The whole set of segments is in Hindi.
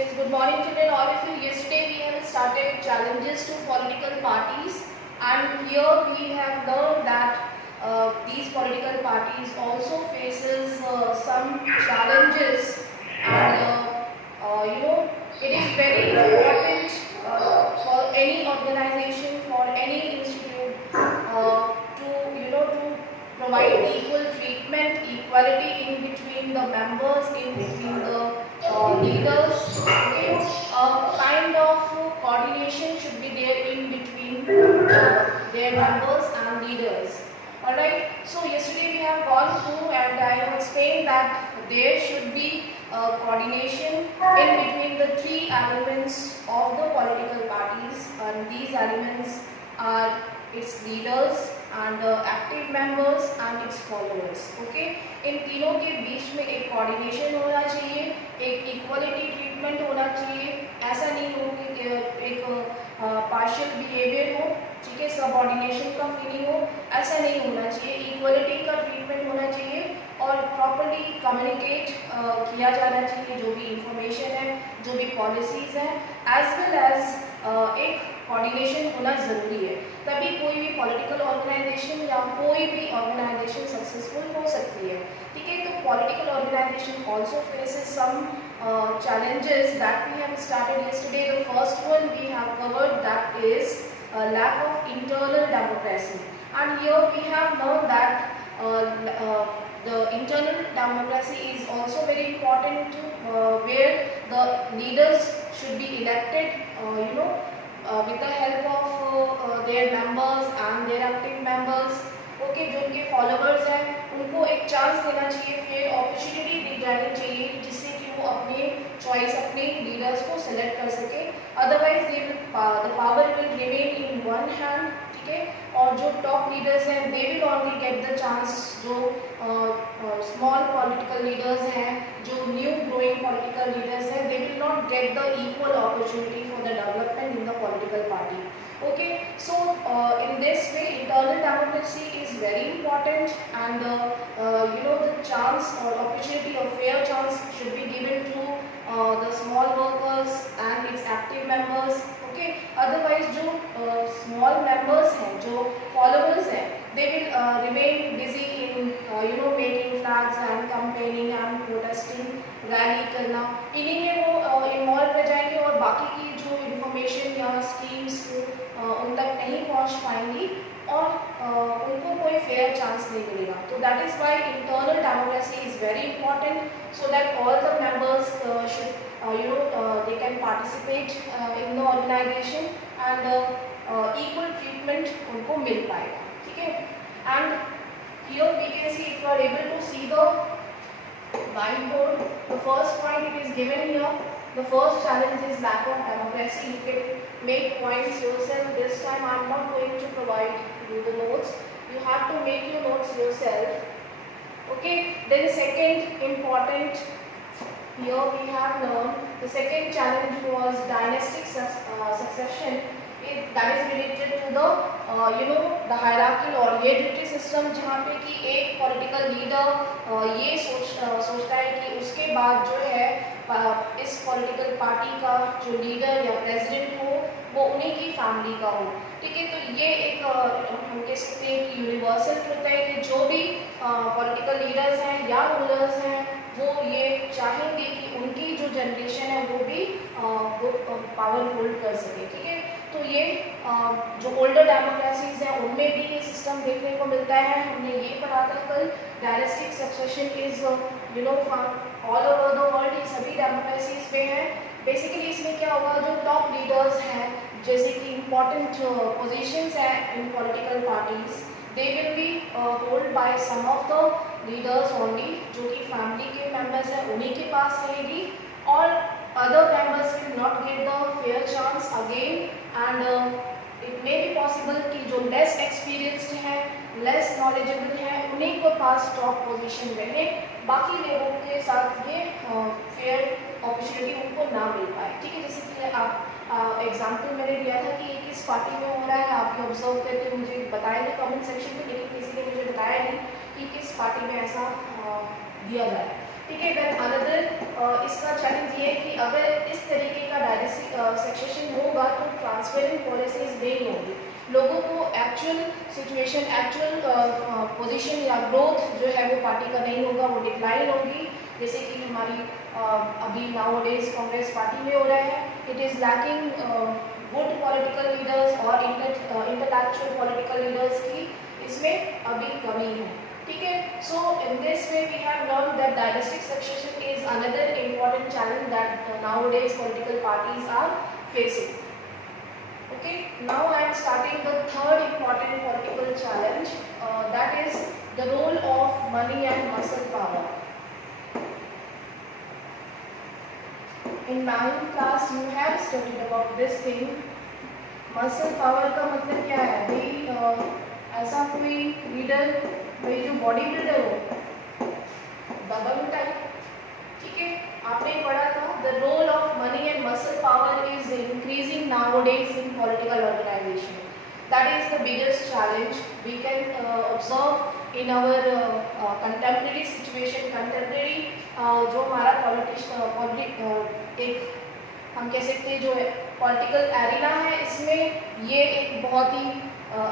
Yes, good morning children, all of you. Yesterday we have started challenges to political parties, and here we have learned that these political parties also faces some challenges, and it is very important for any organization, for any institute to provide equal treatment, equality in between the members, in between the leaders. Okay, kind of coordination should be there in between their members and leaders. Alright, so yesterday we have gone through and I have explained that there should be coordination in between the three elements of the political parties, and these elements are its leaders and active members and its followers. Okay, इन तीनों के बीच में एक कोऑर्डिनेशन होना चाहिए, एक इक्वलिटी ट्रीटमेंट होना चाहिए. ऐसा नहीं हो कि एक पार्शियल बिहेवियर हो, ठीक है, सबऑर्डिनेशन का फीलिंग हो, ऐसा नहीं होना चाहिए. इक्वलिटी का ट्रीटमेंट होना चाहिए और प्रॉपर्ली कम्युनिकेट किया जाना चाहिए जो भी इंफॉर्मेशन है, जो भी पॉलिसीज़ हैं, एज वेल एज एक कोऑर्डिनेशन होना ज़रूरी है. तभी कोई भी पॉलिटिकल ऑर्गेनाइजेशन या कोई भी ऑर्गेनाइजेशन सक्सेसफुल हो सकती है. ठीक है, तो political organisation also faces some challenges that we have started yesterday. The first one we have covered, that is lack of internal democracy, and here we have learned that the internal democracy is also very important where the leaders should be elected with the help of their members and their active members. Okay, जो उनके फॉलोअर्स हैं उनको एक चांस देना चाहिए, फेयर अपॉर्चुनिटी दी जानी चाहिए जिससे कि वो अपने चॉइस, अपने लीडर्स को सिलेक्ट कर सके. Otherwise the power will remain in one hand. ठीक है, और जो टॉप लीडर्स हैं they will only get the chance. जो स्मॉल पॉलिटिकल लीडर्स हैं, जो न्यू ग्रोइंग पॉलिटिकल लीडर्स हैं, they will not get the equal opportunity for the development in the political party. Okay, so in this way internal democracy is very important, and the chance or opportunity or fair chance should be given to the small workers and its active members. Okay, otherwise जो small members हैं, जो followers हैं, they will remain busy in making flags and campaigning and protesting, rally करना, इन्हीं में वो इन्वॉल्व रह जाएंगे और बाकी की जो इन्फॉर्मेशन या स्कीम्स उन तक नहीं पहुंच पाएंगी और उनको कोई फेयर चांस नहीं मिलेगा. तो that is why internal democracy is very important, so that all the members should they can participate in the organization and equal treatment उनको मिल पाएगा. ठीक है, and here we can see, if you are able to see the whiteboard, the first point it is given here. The first challenge is lack of democracy. You can make points yourself. This time I am not going to provide you the notes. You have to make your notes yourself. Okay. Then second important, here we have learned the second challenge was dynastic succession. That is related to the the hierarchical or hereditary system, जहाँ पे कि एक पॉलिटिकल लीडर ये सोचता है कि उसके बाद जो है इस पॉलिटिकल पार्टी का जो लीडर या प्रेसिडेंट हो वो उन्हीं की फैमिली का हो. ठीक है, तो ये एक हम कह सकते हैं कि यूनिवर्सल ट्रुथ है कि जो भी पॉलिटिकल लीडर्स हैं या रूलर्स हैं वो ये चाहेंगे कि उनकी जो जनरेशन है वो भी पावर होल्ड कर सके. ठीक है, तो ये जो ओल्डर डेमोक्रेसीज हैं उनमें भी ये सिस्टम देखने को मिलता है. हमने ये पढ़ा था कल, dynastic succession is all over the world, ये सभी डेमोक्रेसीज में है. बेसिकली इसमें क्या होगा, जो टॉप लीडर्स हैं जैसे कि इम्पॉर्टेंट पोजीशंस हैं in political parties, they will be hold by some of the leaders only, जो कि फैमिली के मेम्बर्स हैं उन्हीं के पास रहेगी, और other members will not get the fair chance again, and it may be possible कि जो less experienced हैं, less knowledgeable हैं, उन्हीं के पास top position रहे, बाकी लोगों के साथ ये fair opportunity उनको ना मिल पाए. ठीक है, जैसे कि आप एग्जाम्पल मैंने दिया था कि किस पार्टी में हो रहा है, आप ऑब्जर्व करके मुझे बताएंगे कमेंट सेक्शन में, लेकिन किसी ने मुझे बताया नहीं कि किस पार्टी में ऐसा दिया जा रहा है. ठीक है। देन अनदर इसका चैलेंज ये है कि अगर इस तरीके का डायरेक्ट सक्सेशन होगा तो ट्रांसपेरेंट पॉलिसीज नहीं होगी, लोगों को एक्चुअल सिचुएशन, एक्चुअल पोजीशन या ग्रोथ जो है वो पार्टी का नहीं होगा, वो डिक्लाइन होगी। जैसे कि हमारी अभी नाउअडेज कांग्रेस पार्टी में हो रहा है, it is lacking good political leaders और इंटेलेक्चुअल पॉलिटिकल लीडर्स की इसमें अभी कमी है। ठीक है। So in this way we have learn that dynastic succession is another important challenge that nowadays political parties are facing. Okay, now I am starting the third important political challenge, that is the role of money and muscle power. In 9th class you have studied about this thing. Muscle power का मतलब क्या है भाई? ऐसा कोई लीडर भाई जो बॉडी बिल्डर हो, दबंग टाइप, ठीक है। आपने पढ़ा था the role of money and muscle power is increasing nowadays in political organisation. That is the biggest challenge we can observe in our contemporary situation. Contemporary जो हमारा एक हम कह सकते हैं जो पॉलिटिकल एरिना है, इसमें ये एक बहुत ही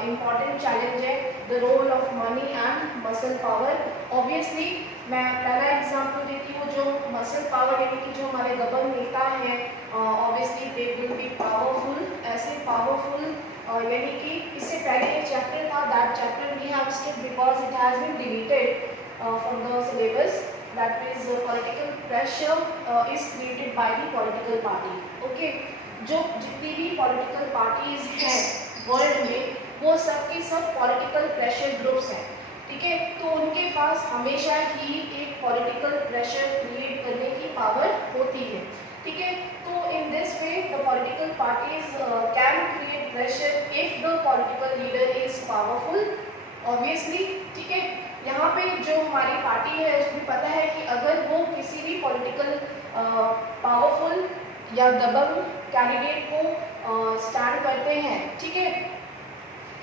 इम्पॉर्टेंट चैलेंज है, the role of money and muscle power. Obviously मैं पहला एग्जाम्पल देती हूँ, जो मसल पावर यानी कि जो हमारे दबंग नेता हैं, obviously they will be powerful. ऐसे पावरफुल यानी कि इससे पहले एक चैप्टर था, that chapter we have skipped because it has been deleted from the syllabus, that is political pressure is created by the political party. Okay, जो जितनी भी पॉलिटिकल पार्टीज हैं वर्ल्ड में, वो सब की सब पॉलिटिकल प्रेशर ग्रुप्स हैं, ठीक है। तो उनके पास हमेशा ही एक पॉलिटिकल प्रेशर क्रिएट करने की पावर होती है, ठीक है। तो इन this way the political parties can create pressure if the political leader is powerful, obviously, ठीक है। यहाँ पे जो हमारी पार्टी है उसको पता है कि अगर वो किसी भी पॉलिटिकल पावरफुल या दबंग कैंडिडेट को स्टैंड करते हैं, ठीक है,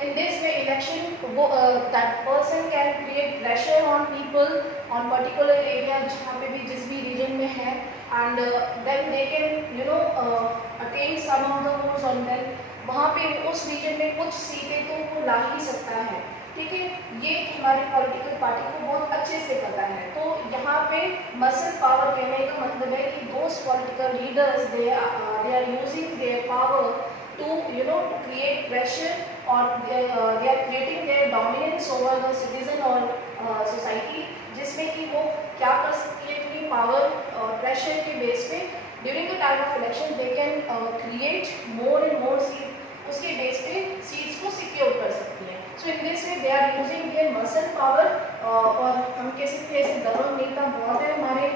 in this way election that person can create pressure on people on particular area जहाँ पे भी जिस भी region में है, and then they can attain some of the votes on them, वहाँ पे उस region में कुछ सीटें तो वो ला ही सकता है, ठीक है। ये हमारी पॉलिटिकल पार्टी को बहुत अच्छे से पता है। तो यहाँ पे मसल पावर कहने का मतलब है कि those political leaders they are using their power to to create pressure, or they are creating their dominance over the citizen or society, जिसमें कि वो क्या कर सकती है अपनी पावर प्रेशर के बेस पे during the time of election they can create more and more seat, उसके बेस पे सीट्स को सिक्योर कर सकती है। So in this way they are using their muscle power, और हम कह सकते हैं ऐसे दबंग नेता बहुत है हमारे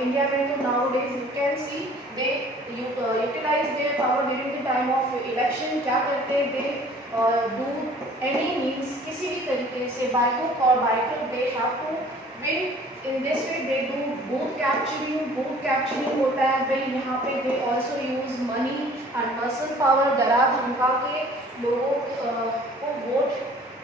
इंडिया में। तो nowadays you can see they utilise their power during the time of election. क्या करते हैं? दे डू एनी मीन्स, किसी भी तरीके से बाय हुक और by crook they have to win. In this way they do booth capturing. Booth capturing होता है भाई यहाँ पे they also use money and muscle power, डरा धमका के लोगों को वोट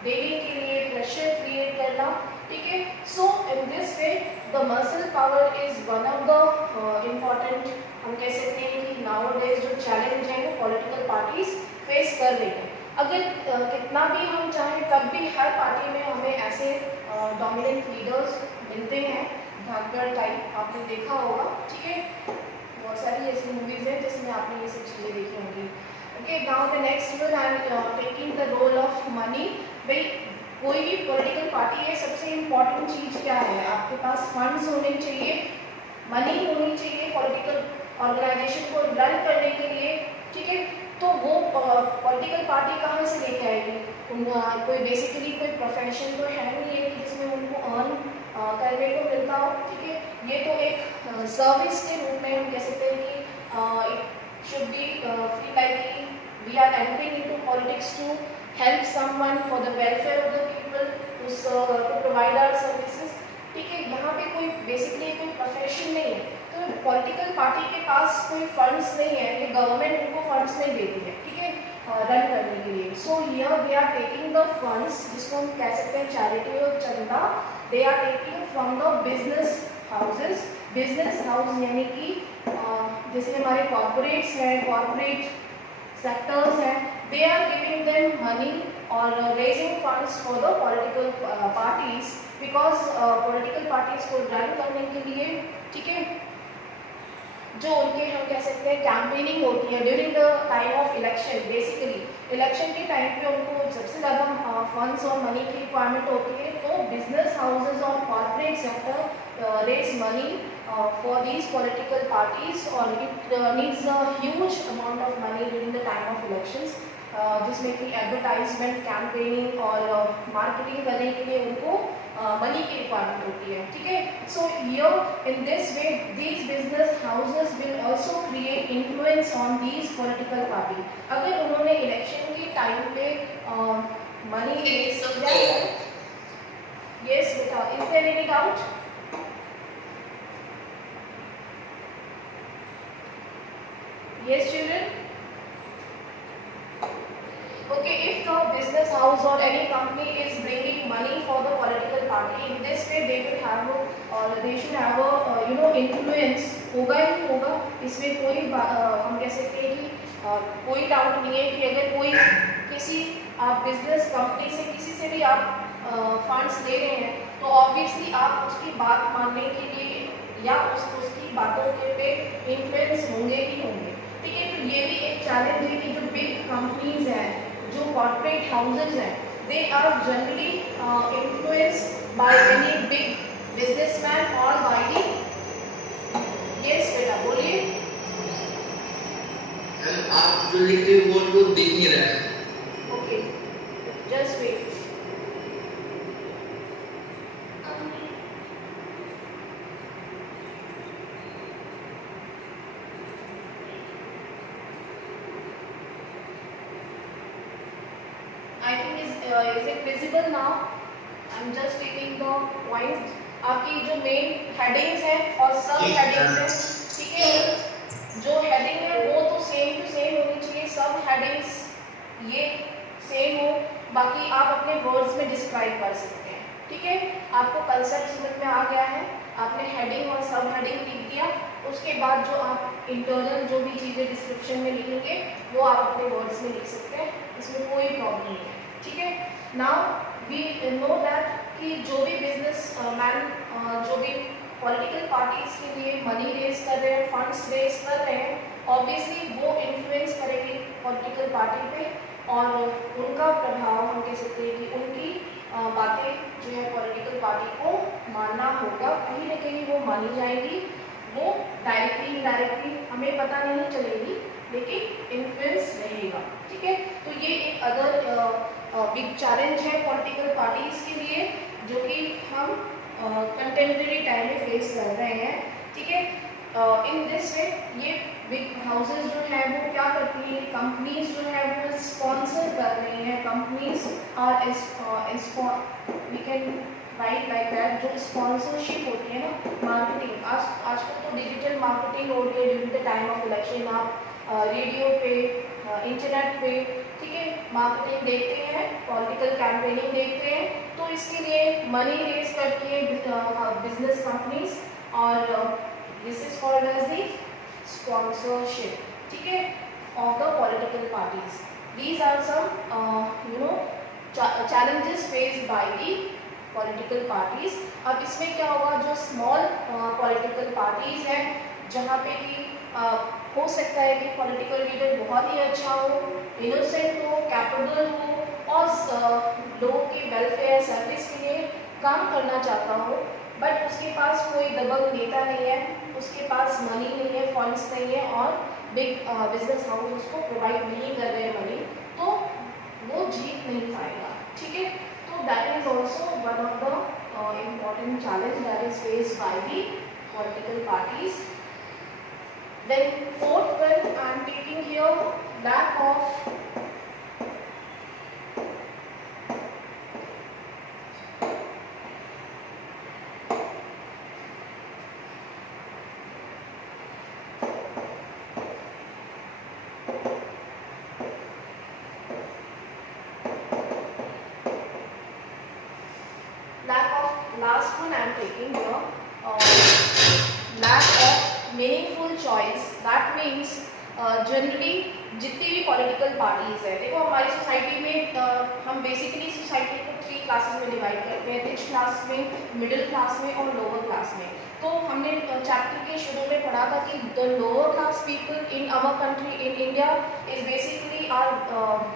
देने के लिए प्रेशर क्रिएट करना, ठीक है। So in this way the muscle power is one of the important, हम कह सकते हैं कि नाउअडेज जो चैलेंज है वो पॉलिटिकल पार्टीज फेस कर रही है। अगर कितना भी हम चाहें तब भी हर पार्टी में हमें ऐसे डोमिनेंट लीडर्स मिलते हैं, भागदौड़ टाइप आपने देखा होगा, ठीक है। बहुत सारी ऐसी मूवीज हैं जिसमें आपने ये सब चीज़ें देखी होंगी। Okay, now the next one I am taking the role of money. भाई कोई भी पॉलिटिकल पार्टी है, सबसे इम्पॉर्टेंट चीज़ क्या है? आपके पास फंड्स होने चाहिए, मनी होनी चाहिए पॉलिटिकल ऑर्गेनाइजेशन को रन करने के लिए, ठीक है। तो वो पॉलिटिकल पार्टी कहाँ से लेके आएगी? कोई बेसिकली कोई प्रोफेशन तो है नहीं है कि जिसमें उनको अर्न करने को मिलता हो, ठीक है। ये तो एक सर्विस के रूप में हम कह सकते हैं कि it should be feel like we are entering into politics to help someone for the welfare of the people, to provide our services, ठीक है। यहाँ पे कोई बेसिकली कोई प्रोफेशन नहीं है, तो पॉलिटिकल पार्टी के पास कोई फंड्स नहीं है, ये गवर्नमेंट उनको फंड्स नहीं देती है, ठीक है, रन करने के लिए। So here they are taking the funds, जिसको हम कह सकते हैं चैरिटी और चंदा, they are taking from the business houses. Business house यानी कि जैसे हमारे कॉर्पोरेट्स हैं, कॉर्पोरेट सेक्टर्स हैं, they are giving them money or raising funds for the political parties, because political parties को रन करने के लिए, ठीक है, जो उनके हम कह सकते हैं कैंपेनिंग होती है during the time of election, basically election के टाइम पे उनको सबसे ज़्यादा फंड्स और मनी की रिक्वायरमेंट होती है, तो बिजनेस हाउसेज और corporate sector raise money for these political parties, or it needs a huge amount of money during the time of elections, जिसमें कि एडवर्टाइजमेंट, कैंपेनिंग और मार्केटिंग करने के लिए उनको मनी की रिक्वायरमेंट होती है, ठीक है। So here in this way these business houses will also create influence on these political party. अगर उन्होंने इलेक्शन के टाइम पे मनी रेज किया है, यस बेटा, is there any doubt? Yes, children. Okay, if the business house or any company is bringing money for the political party, in this way they will have a, or they should have a influence, होगा ही होगा, इसमें कोई हम कह सकते हैं कि कोई डाउट नहीं है कि अगर कोई किसी आप बिजनेस कंपनी से किसी से भी आप फंड्स ले रहे हैं, तो ऑब्वियसली आप उसकी बात मानने के लिए या उसकी बातों के पे इन्फ्लुएंस होंगे ही होंगे, ठीक है। तो ये भी एक चैलेंज है कि जो बिग कंपनीज हैं, जो कॉर्पोरेट हाउसेज हैं, they are generally influenced by any big businessman और बाय दी, यस बेटा बोलिए। आप जो लिखते हो बोर्ड को देख नहीं रहे हैं। Okay, just wait. I think is it visible now? I'm just taking the points. आपकी जो मेन हेडिंग्स हैं और सब हेडिंग्स हैं, ठीक है, जो हेडिंग है वो तो सेम टू सेम होनी चाहिए, सब हेडिंग्स ये सेम हो, बाकी आप अपने वर्ड्स में डिस्क्राइब कर सकते हैं, ठीक है। आपको कंसेप्ट समझ में आ गया है, आपने हेडिंग और सब हेडिंग लिख दिया, उसके बाद जो आप इंटरनल जो भी चीज़ें डिस्क्रिप्शन में लिखेंगे वो आप अपने वर्ड्स में लिख सकते हैं, इसमें कोई प्रॉब्लम नहीं है, ठीक है। नाउ वी नो दैट कि जो भी बिजनेस मैन जो भी पॉलिटिकल पार्टीज के लिए मनी रेज कर रहे हैं, फंड्स रेज कर रहे हैं, ऑब्वियसली वो इन्फ्लुएंस करेंगे पॉलिटिकल पार्टी पे, और उनका प्रभाव हम कह सकते हैं कि उनकी बातें जो है पॉलिटिकल पार्टी को मानना होगा, कहीं ना कहीं वो मानी जाएगी, वो डायरेक्टली इनडायरेक्टली हमें पता नहीं चलेगी, लेकिन इन्फ्लुएंस रहेगा, ठीक है। तो ये एक अदर बिग चैलेंज है पॉलिटिकल पार्टीज के लिए, जो कि हम कंटेम्प्रेरी टाइम में फेस कर रहे हैं, ठीक है। इन दिस वे ये बिग हाउसेज जो है वो क्या करती हैं, कंपनीज जो है वो स्पॉन्सर कर रही हैं, कंपनीज और we can write like that, जो स्पॉन्सरशिप होती है ना, मार्केटिंग, आजकल तो डिजिटल मार्केटिंग हो रही है during the time of election, आप रेडियो पे, इंटरनेट पे, ठीक है, मार्केटिंग देखते हैं, पॉलिटिकल कैंपेनिंग देखते हैं, तो इसके लिए मनी रेज करती है बिजनेस कंपनीज, और this is called as the sponsorship, ठीक है, of the political parties. These are some challenges faced by the political parties। अब इसमें क्या होगा, जो स्मॉल पॉलिटिकल पार्टीज हैं, जहाँ पे कि हो सकता है कि पॉलिटिकल लीडर बहुत ही अच्छा हो, इनोसेंट हो, कैपेबल हो और लोगों के वेलफेयर सर्विस के लिए काम करना चाहता हो, बट उसके पास कोई दबंग नेता नहीं है, उसके पास मनी नहीं है, फंड्स नहीं है, और बिग बिजनेस हाउस उसको प्रोवाइड नहीं कर रहे मनी, तो वो जीत नहीं पाएगा, ठीक है। तो that is also one of the important challenge that is faced by the political parties। Then fourth one I am taking here, lack of last speaking here, lack of meaningful choice. That means generally जितनी भी पॉलिटिकल पार्टीज है, देखो हमारी सोसाइटी में हम बेसिकली सोसाइटी को 3 क्लासेस में डिवाइड करते हैं, रिच क्लास में, मिडिल क्लास में और लोअर क्लास में। तो हमने चैप्टर के शुरू में पढ़ा था कि the lower class people in our country, in India, is basically are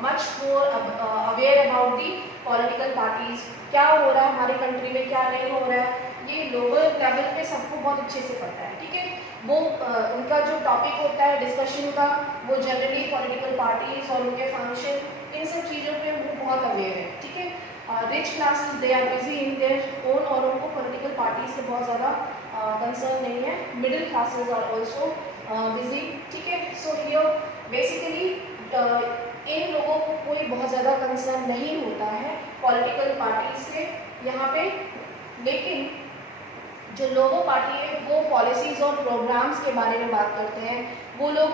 much more aware about the political parties, क्या हो रहा है हमारे कंट्री में, क्या नहीं हो रहा है, ये लोअर लेवल पे सबको बहुत अच्छे से पता है, ठीक है। वो उनका जो टॉपिक होता है डिस्कशन का, वो जनरली पॉलिटिकल पार्टीज और उनके फंक्शन, इन सब चीज़ों पे वो बहुत अवेयर है, ठीक है। Rich classes they are busy in their own, और उनको पॉलिटिकल पार्टी से बहुत ज़्यादा कंसर्न नहीं है। Middle classes are also busy, ठीक है। सो हियर बेसिकली इन लोगों को कोई बहुत ज़्यादा कंसर्न नहीं होता है पॉलिटिकल पार्टी से यहाँ पे, लेकिन जो लोगों पार्टी है वो पॉलिसीज़ और प्रोग्राम्स के बारे में बात करते हैं। वो लोग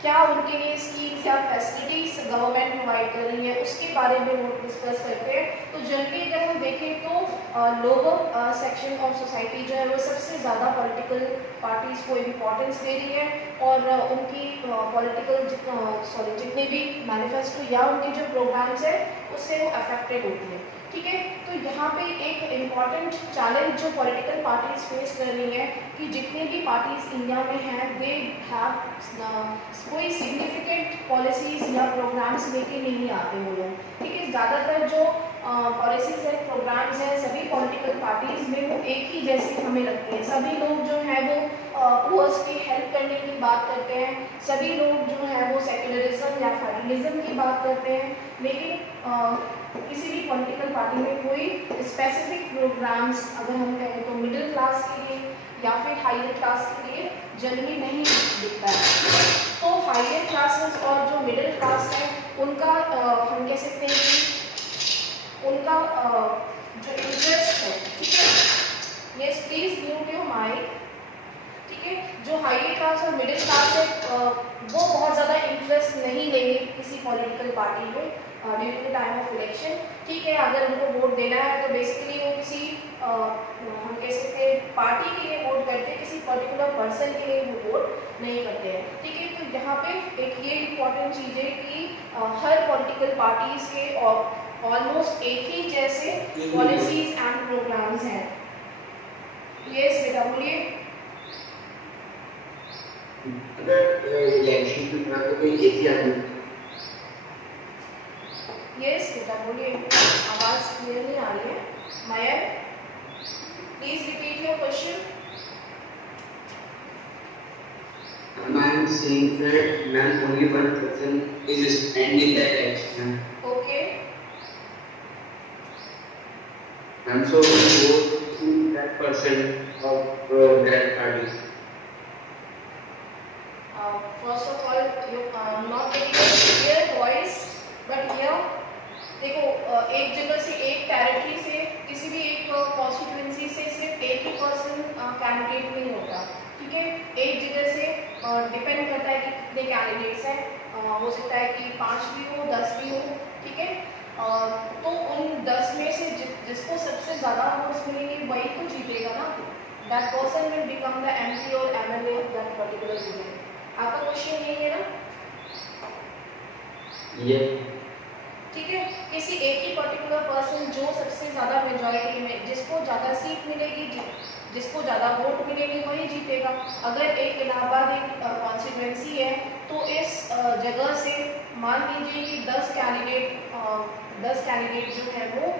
क्या उनके लिए स्कीम्स या फैसिलिटीज गवर्नमेंट प्रोवाइड कर रही है उसके बारे में वो डिस्कस करते हैं। तो जनरली अगर हम देखें तो लोअर सेक्शन ऑफ सोसाइटी जो है वो सबसे ज़्यादा पॉलिटिकल पार्टीज़ को इम्पोर्टेंस दे रही है, और उनकी पॉलिटिकल जितने भी मैनिफेस्टो या उनके जो प्रोग्राम्स है उससे वो अफेक्टेड होती है, ठीक है। तो यहाँ पे एक इम्पॉर्टेंट चैलेंज जो पॉलिटिकल पार्टीज फेस कर रही है कि जितने भी पार्टीज इंडिया में हैं दे हैव कोई सिग्निफिकेंट पॉलिसीज या प्रोग्राम्स लेके नहीं आते हो लोग, ठीक है। ज़्यादातर जो पॉलिसीज एंड प्रोग्राम्स हैं सभी पॉलिटिकल पार्टीज में वो एक ही जैसी हमें लगती है। सभी लोग जो है वो पुअर्स की हेल्प करने की बात करते हैं, सभी लोग जो है वो सेक्युलरिज्म या फेडरलिज्म की बात करते हैं, लेकिन किसी भी पॉलिटिकल पार्टी में कोई स्पेसिफिक प्रोग्राम्स अगर हम कहें तो मिडिल क्लास के लिए या फिर हायर क्लास के लिए जनरली नहीं दिखता है। तो हायर क्लासेस और जो मिडिल क्लास है उनका हम कह सकते हैं कि उनका जो इंटरेस्ट है, ठीक है, yes please mute your mic, ठीक है। जो हायर क्लास और मिडिल क्लास है वो बहुत ज़्यादा इंटरेस्ट नहीं लेंगे किसी पॉलिटिकल पार्टी में during the time of election, ठीक है। अगर उनको वोट देना है तो बेसिकली वो किसी हम कह सकते हैं पार्टी के लिए वोट करते हैं, किसी पर्टिकुलर पर्सन के लिए वो वोट नहीं करते हैं, ठीक है। तो यहाँ पे एक ये इम्पॉर्टेंट चीज़ है कि हर पॉलिटिकल पार्टीज के ऑलमोस्ट एक ही जैसे पॉलिसीज एंड प्रोग्राम्स हैं। यस बेटा बोलिए। इलेक्शन के बाद तो कोई एक ही आदमी। यस बेटा बोलिए, आवाज़ क्लियर नहीं आ रही है। Mayank please repeat your question. I am saying that when only one person is standing in that election. Okay. And so we vote to that person of that party. First of all, you are not getting a clear voice, but here देखो एक जगह से एक टेरिटरी से किसी भी एक कॉन्स्टिट्यूएंसी से सिर्फ एक ही पर्सन कैंडिडेट नहीं होता, ठीक है। एक जगह से डिपेंड करता है कि कितने कैंडिडेट्स हैं, हो सकता है कि 5 भी हो 10 भी हो, ठीक है। तो उन 10 में से जिसको सबसे ज़्यादा वोट्स मिलेंगे वही तो जीतेगा ना, that person will become the MP और MLA of that particular region. आपका क्वेश्चन यही है ना? ये ठीक है। किसी एक ही पर्टिकुलर पर्सन जो सबसे ज़्यादा मेजॉरिटी में जिसको ज़्यादा सीट मिलेगी, जिसको ज़्यादा वोट मिलेंगे वही जीतेगा। अगर एक इलाहाबाद एक कॉन्स्टिट्यूएंसी है तो इस जगह से मान लीजिए कि 10 कैंडिडेट जो है वो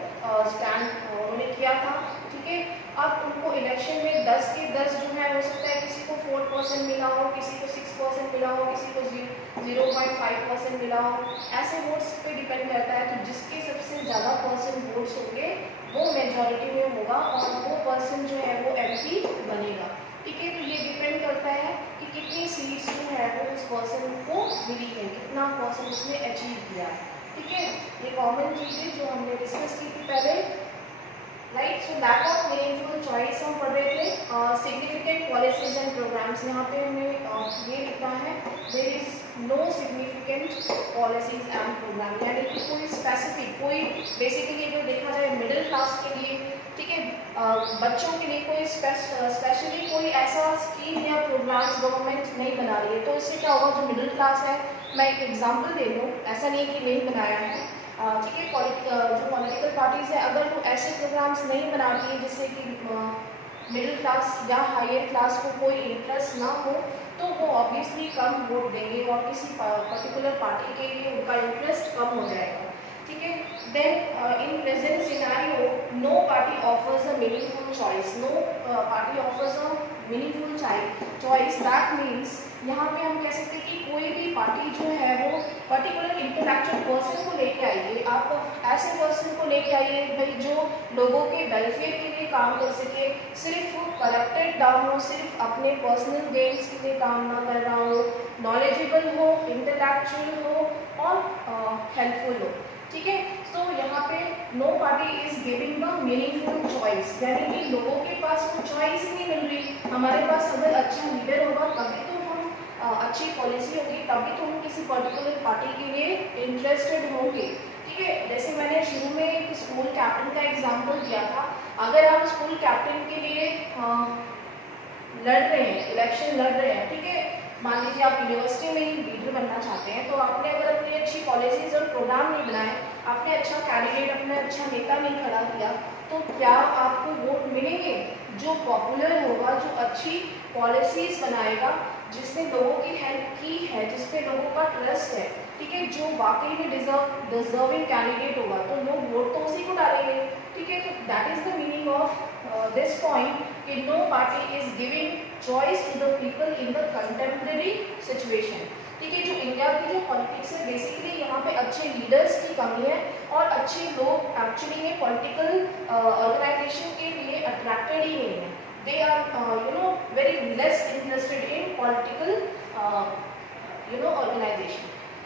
स्टैंड उन्होंने किया था, ठीक है। अब उनको इलेक्शन में 10 के 10 जो है हो सकता है किसी को 4% मिला हो, किसी को 6% मिला हो, किसी को 0.5% मिला हो, ऐसे वोट्स पे डिपेंड करता है। तो जिसके सबसे ज़्यादा परसेंट वोट्स होंगे वो मेजॉरिटी में होगा और वो पर्सन जो है वो एमपी बनेगा, ठीक है। तो ये डिपेंड करता है कि कितनी सीट्स जो है वो उस पर्सन को मिली है, कितना पर्सन उसने अचीव किया है, ठीक है। ये कॉमन चीज़ है जो हमने डिस्कस की थी पहले, right. So lack of meaningful choice हम पढ़ रहे थे। सिग्निफिकेंट पॉलिसीज एंड प्रोग्राम्स, यहाँ पे हमने ये लिखा है there is no significant policies and programme, यानी कि कोई स्पेसिफिक कोई बेसिकली अगर देखा जाए मिडिल क्लास के लिए ठीक है। बच्चों के लिए कोई स्पेशली कोई ऐसा स्कीम या प्रोग्राम्स गवर्नमेंट नहीं बना रही है, तो इससे क्या होगा, जो मिडिल क्लास है, मैं एक एग्जांपल दे दूँ, ऐसा नहीं है कि नहीं बनाया है, ठीक है, जो पॉलिटिकल पार्टीज है अगर वो ऐसे प्रोग्राम्स नहीं बनाती है जिससे कि मिडिल क्लास या हायर क्लास को कोई इंटरेस्ट ना हो, तो वो ऑब्वियसली कम वोट देंगे और किसी पर्टिकुलर पार्टी के लिए उनका इंटरेस्ट कम हो जाएगा, ठीक है। Then in present scenario no party offers a meaningful choice, no party offers a meaningful choice, that means यहाँ पे हम कह सकते हैं कि कोई भी पार्टी जो है वो पर्टिकुलर इंटेलेक्चुअल पर्सन को लेके आइए, आप ऐसे पर्सन को लेके आइए भाई जो लोगों के वेलफेयर के लिए काम कर सके, सिर्फ करप्टेड ना हो, सिर्फ अपने पर्सनल गेन्स के लिए काम ना कर रहा हो, नॉलेजेबल हो, इंटेलेक्चुअल हो और हेल्पफुल हो, ठीक है। तो यहाँ पे no party is giving the meaningful choice, यानी कि लोगों के पास वो चॉइस ही नहीं मिल रही। हमारे पास अगर अच्छा लीडर होगा तभी तो हम अच्छी पॉलिसी होगी, तभी तो हम किसी पर्टिकुलर पार्टी के लिए इंटरेस्टेड होंगे, ठीक है। जैसे मैंने शुरू में एक स्कूल कैप्टन का एग्जाम्पल दिया था, अगर आप स्कूल कैप्टन के लिए लड़ रहे हैं, इलेक्शन लड़ रहे हैं, ठीक है, मान लीजिए आप यूनिवर्सिटी में ही लीडर बनना चाहते हैं, तो आपने अगर अपनी अच्छी पॉलिसीज और प्रोग्राम नहीं बनाए, आपने अच्छा कैंडिडेट, अपना अच्छा नेता नहीं खड़ा किया, तो क्या आपको वोट मिलेंगे? जो पॉपुलर होगा, जो अच्छी पॉलिसीज बनाएगा, जिसने लोगों की हेल्प की है, जिसपे लोगों का ट्रस्ट है, ठीक है, जो वाकई में डिजर्विंग कैंडिडेट होगा, तो लोग वोट तो उसी को डालेंगे, ठीक है। तो that is the meaning of this point कि no party is giving choice to the people in the contemporary situation, ठीक है। जो इंडिया की जो पॉलिटिक्स है, बेसिकली यहाँ पे अच्छे लीडर्स की कमी है और अच्छे लोग एक्चुअली में पॉलिटिकल ऑर्गेनाइजेशन के लिए अट्रैक्टेड ही नहीं है, they are very less interested in political organization,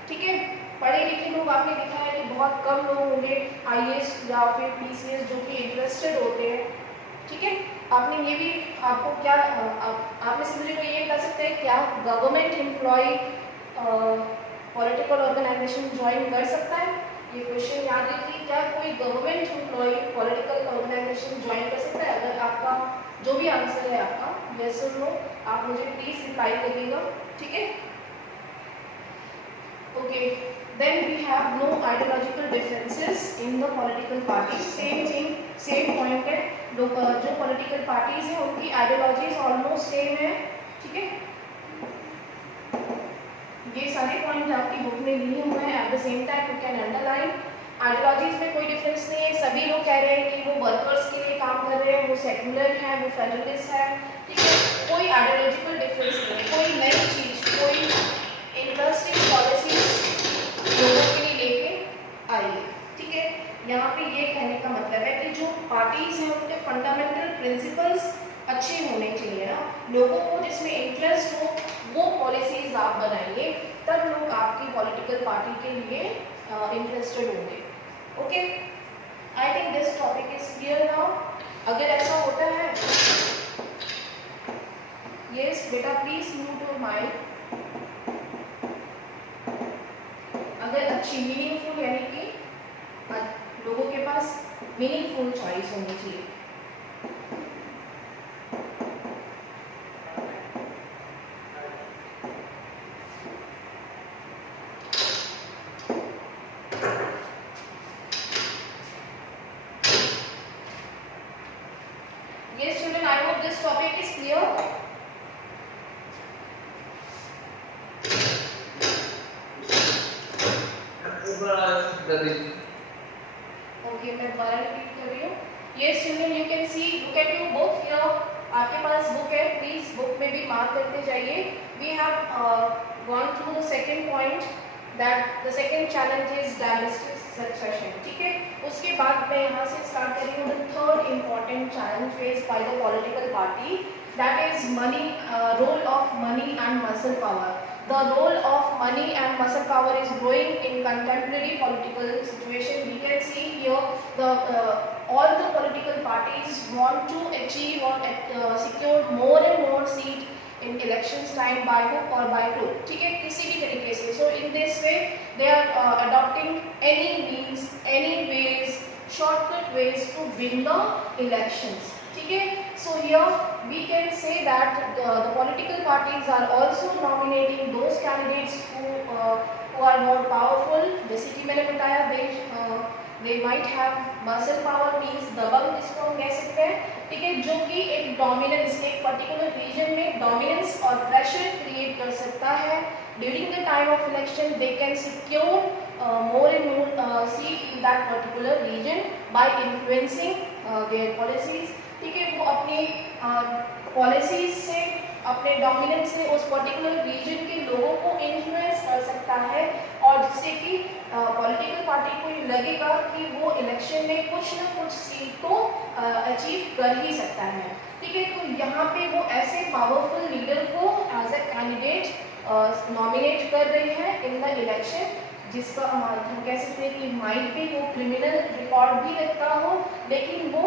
ठीक है। पढ़े लिखे लोग आपने देखा है कि बहुत कम लोग होंगे IAS या फिर PCS जो कि इंटरेस्टेड होते हैं, ठीक है। आपने ये भी आपको क्या आपने सिंपली को ये कह सकते हैं क्या government employ political organisation join कर सकता है? ये क्वेश्चन याद रखिए, क्या कोई government employ political organisation join कर सकता है? अगर आपका जो भी आंसर है आपका यस और नो, आप मुझे प्लीज रिप्लाई करिएगा, ठीक है। Okay, then we have no ideological differences in the political party, same thing, same point है, जो पॉलिटिकल पार्टीज हैं उनकी आइडियोलॉजीज ऑलमोस्ट सेम है, ठीक है। ये सारे पॉइंट आपकी बुक में लिए हुए हैं, at the same time you can underline. Ideologies में कोई डिफरेंस नहीं है, सभी लोग कह रहे हैं कि वो वर्कर्स के लिए काम कर रहे हैं, वो सेक्युलर है, वो फेडरलिस्ट है, ठीक है। कोई आइडियोलॉजिकल डिफरेंस नहीं है, कोई नई चीज, कोई इंटरेस्टिंग पॉलिसीज लोगों के लिए लेके आइए, ठीक है। यहाँ पे ये कहने का मतलब है कि जो पार्टीज हैं उनके फंडामेंटल प्रिंसिपल्स अच्छे होने चाहिए ना, लोगों को जिसमें इंटरेस्ट हो वो पॉलिसीज आप बनाइए, तब लोग आपकी पॉलिटिकल पार्टी के लिए इंटरेस्टेड होंगे, okay. I think this topic is clear now. अगर ऐसा होता है, यस बेटा प्लीज म्यूट योर माइक। अगर अच्छी मीनिंगफुल यानी कि लोगों के पास मीनिंगफुल चॉइस होनी चाहिए। Yes children, I hope this topic is clear. Okay, मैं दोबारा रिपीट कर रही हूँ। Yes children, you can see, look at your book here. आपके पास बुक है, प्लीज बुक में भी मार्क करते जाइए। We have gone through the second point, that the second challenge is dynastic succession, ठीक है। उसके बाद मैं यहाँ से स्टार्ट कर रही हूँ the third important challenge faced by the political party, that is money, role of money and muscle power. The role of money and muscle power is growing in contemporary political situation. We can see here all the political parties want to achieve or secure more and more seat in elections time by hook or by crook, ठीक है, किसी भी तरीके से। So in this way they are adopting any means, any ways shortcut ways to win the elections. ठीक है, so here we can say that the political parties are also nominating those candidates who are more powerful. जैसे कि मैंने बताया they might have muscle power, means दबंग जिसको हम कह सकते हैं, ठीक है, जो कि एक डोमिनेंस, एक पर्टिकुलर रीजन में डोमिनेंस और प्रेशर क्रिएट कर सकता है. During the time of election they can secure more and more seat in that particular region by influencing their policies. ठीक है, वो अपनी पॉलिसीज से, अपने डोमिनेंस से उस पर्टिकुलर रीजन के लोगों को इन्फ्लुएंस कर सकता है, और जिससे कि पॉलिटिकल पार्टी को ये लगेगा कि वो इलेक्शन में कुछ ना कुछ सीट को अचीव कर ही सकता है. ठीक है, तो यहाँ पे वो ऐसे पावरफुल लीडर को एज अ कैंडिडेट नॉमिनेट कर रही है इन द इलेक्शन, जिसका हम कह सकते हैं कि माइट भी वो क्रिमिनल रिकॉर्ड भी रखता हो, लेकिन वो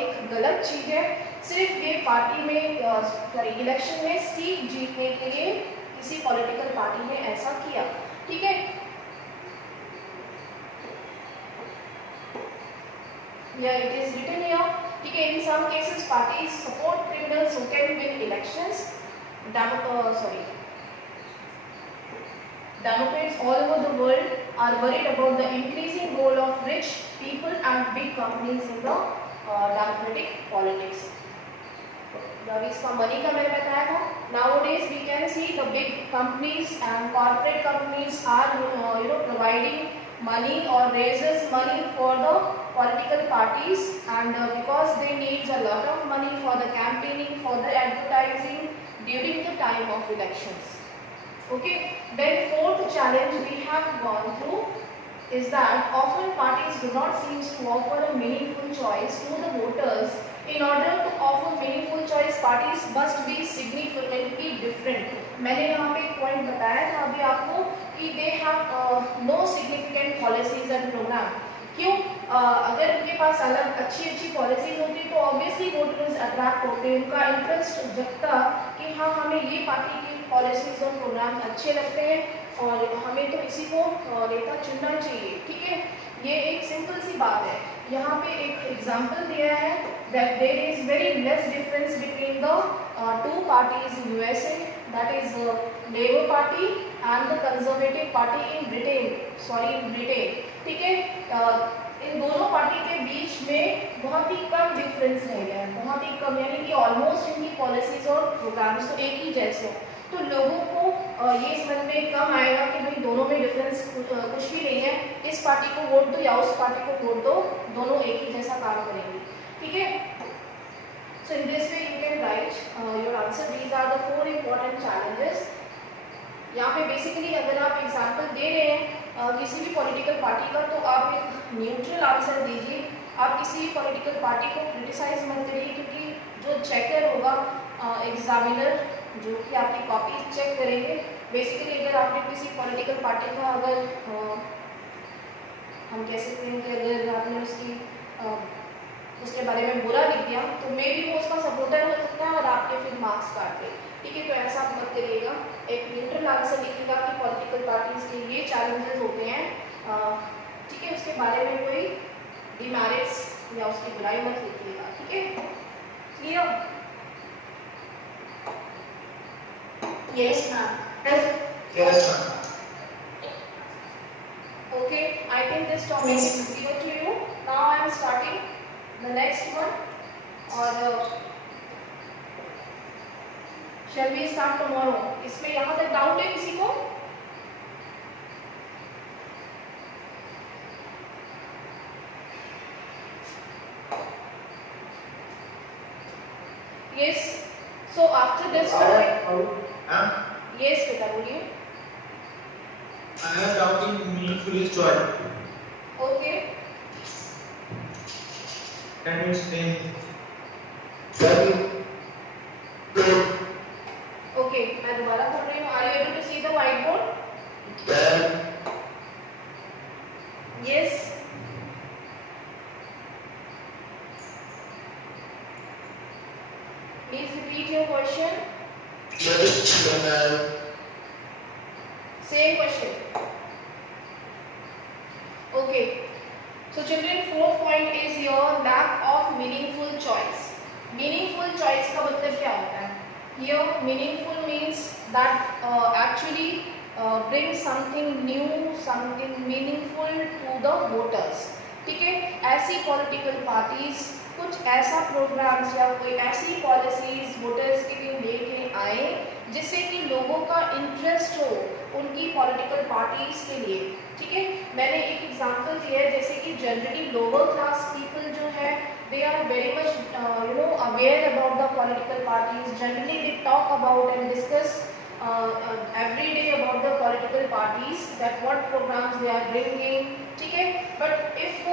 एक गलत चीज़ है. सिर्फ ये पार्टी में इलेक्शन में सीट जीतने के लिए किसी पॉलिटिकल पार्टी ने ऐसा किया. ठीक है, yeah, it is written here. ठीक है, in some cases parties support criminals who can win elections. Democrats all over the world are worried about the increasing role of rich people and big companies in the democratic politics. अभी इसका मनी का मैंने बताया था. Nowadays we can see the big companies and corporate companies are providing money or raises money for the political parties, and because they need a lot of money for the campaigning, for the advertising during the time of elections. Okay, then fourth challenge we have gone through is that often parties do not seem to offer a meaningful choice to the voters. In order to offer meaningful choice, parties must be significantly different. मैंने यहाँ पे एक पॉइंट बताया था अभी आपको कि they have no significant policies and program. क्यों? अगर उनके पास अलग अच्छी पॉलिसीज होती तो ऑब्वियसली वोटर्स अट्रैक्ट होते, उनका इंटरेस्ट जगता कि हाँ हमें ये पार्टी की पॉलिसीज और प्रोग्राम अच्छे लगते हैं और हमें तो इसी को नेता चुनना चाहिए. ठीक है, ये एक सिंपल सी बात है. यहाँ पे एक एग्जांपल दिया है that there is very less difference between the two parties in USA, that is Labour Party and the Conservative Party in Britain. ठीक है, इन दोनों पार्टी के बीच में बहुत ही कम डिफरेंस रह गया है, बहुत ही कम, यानी कि ऑलमोस्ट इनकी पॉलिसीज और प्रोग्राम्स तो एक ही जैसे हैं. तो लोगों को ये समझ में कम आएगा कि भाई दोनों में डिफरेंस कुछ भी नहीं है, इस पार्टी को वोट दो या उस पार्टी को वोट दो, दोनों एक ही जैसा काम करेंगे. ठीक है, so in this way you can write your answer. These are the 4 important challenges. यहाँ पे बेसिकली अगर आप एग्जाम्पल दे रहे हैं किसी भी पॉलिटिकल पार्टी का, तो आप एक न्यूट्रल आंसर दीजिए. आप किसी भी पॉलिटिकल पार्टी को क्रिटिसाइज मत करिए, क्योंकि जो चेकर होगा, एग्जामिनर जो कि आपकी कॉपी चेक करेंगे, बेसिकली अगर आपने किसी पॉलिटिकल पार्टी का अगर हम कह सकते हैं कि अगर आपने उसके बारे में बुरा लिख दिया तो मे भी वो उसका सपोर्टर हो सकता है और आपके फिर मार्क्स काट दे. ठीक है, तो ऐसा आप मत करिएगा. एक न्यूट्रल आंसर लिखिएगा कि पॉलिटिकल पार्टीज के ये चैलेंजेस होते हैं. ठीक है, उसके बारे में कोई डिमेरिट्स या उसकी बुराई मत लिखिएगा. ठीक है, clear? Yes, ma'am. Yes, ma'am. Okay, I think this topic is clear to you. Now I am starting the next one. और shall we start tomorrow? इसमें यहाँ तक डाउट है किसी को? Yes. So after this topic. Yes, बेटा बोलिए. I have doubt in meaningful choice. Okay. Can you explain? Okay, मैं दोबारा पढ़ रही हूँ. Are you able to see the whiteboard? Yes. Please repeat your question. Yes, ma'am. Same question. Okay. So children, fourth point is your lack of meaningful choice. Meaningful choice का मतलब क्या होता है? Here meaningful means that actually bring something new, something meaningful to the voters. ठीक है, ऐसी पॉलिटिकल पार्टीज कुछ ऐसा प्रोग्राम्स या कोई ऐसी पॉलिसीज वोटर्स के लिए लेके आए जिससे कि लोगों का इंटरेस्ट हो उनकी पॉलिटिकल पार्टीज के लिए. ठीक है, मैंने एक एग्जांपल दिया है, जैसे कि जनरली लोअर क्लास पीपल जो है they are very much aware about the political parties. Generally they talk about and discuss every day about the political parties, that what programs they are bringing. ठीक है, but if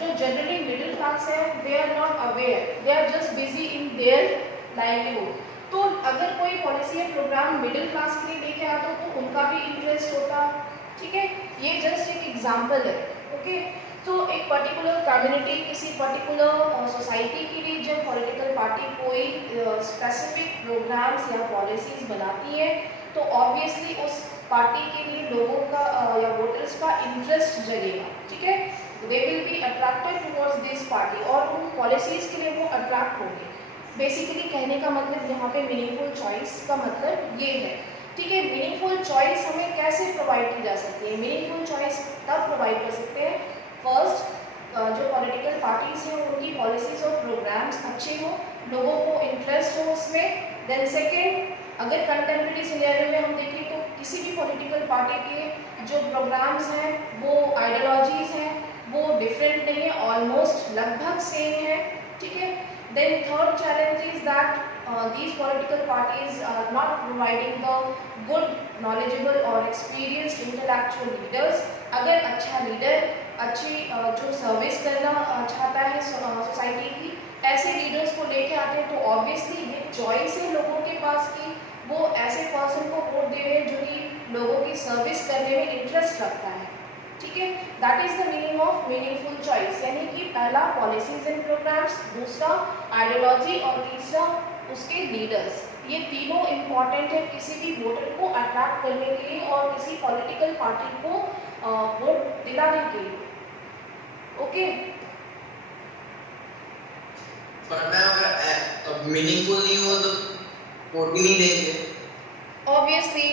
जो generally middle class है they are not aware, they are just busy in their livelihood. तो अगर कोई पॉलिसी या प्रोग्राम मिडिल क्लास के लिए लेके आता तो उनका भी इंटरेस्ट होता. ठीक है, ये जस्ट एक एग्जांपल है. ओके, तो एक पर्टिकुलर कम्युनिटी, किसी पर्टिकुलर सोसाइटी के लिए जब पॉलिटिकल पार्टी कोई स्पेसिफिक प्रोग्राम्स या पॉलिसीज बनाती है तो ऑब्वियसली उस पार्टी के लिए लोगों का या वोटर्स का इंटरेस्ट जगेगा. ठीक है, दे will be attracted towards this party और उन पॉलिसीज के लिए वो अट्रैक्ट होंगे. बेसिकली कहने का मतलब यहाँ पे मीनिंगफुल चॉइस का मतलब ये है. ठीक है, मीनिंगफुल चॉइस हमें कैसे प्रोवाइड की जा सकती है? मीनिंगफुल चॉइस तब प्रोवाइड कर सकते हैं फर्स्ट, जो पॉलिटिकल पार्टीज हैं उनकी पॉलिसीज और प्रोग्राम्स अच्छे हों, लोगों को इंटरेस्ट हो उसमें. देन सेकेंड, अगर कंटेम्प्रेरी सिनेरियो में हम देखें तो किसी भी पॉलिटिकल पार्टी के जो प्रोग्राम्स हैं वो आइडियोलॉजीज हैं वो डिफरेंट नहीं है, ऑलमोस्ट लगभग सेम है. ठीक है, then third challenge is that these political parties are not providing the good, knowledgeable or experienced intellectual leaders. अगर अच्छा लीडर अच्छी जो सर्विस करना चाहता है सोसाइटी की, ऐसे लीडर्स को लेके आते हैं तो ऑब्वियसली ये चॉइस है लोगों के पास कि वो ऐसे पर्सन को वोट दे रहे हैं जो कि लोगों की सर्विस करने में इंटरेस्ट रखता है. ठीक है, that is the meaning of meaningful choice. यानी कि पहला पॉलिसीज एंड प्रोग्राम्स, दूसरा आइडियोलॉजी और तीसरा उसके लीडर्स. ये तीनों इम्पॉर्टेंट है किसी भी वोटर को अट्रैक्ट करने के लिए और किसी पॉलिटिकल पार्टी को वोट दिलाने के लिए. ओके, पर मैं अगर मीनिंगफुल नहीं हो तो वोट ही नहीं देंगे. ऑब्वियसली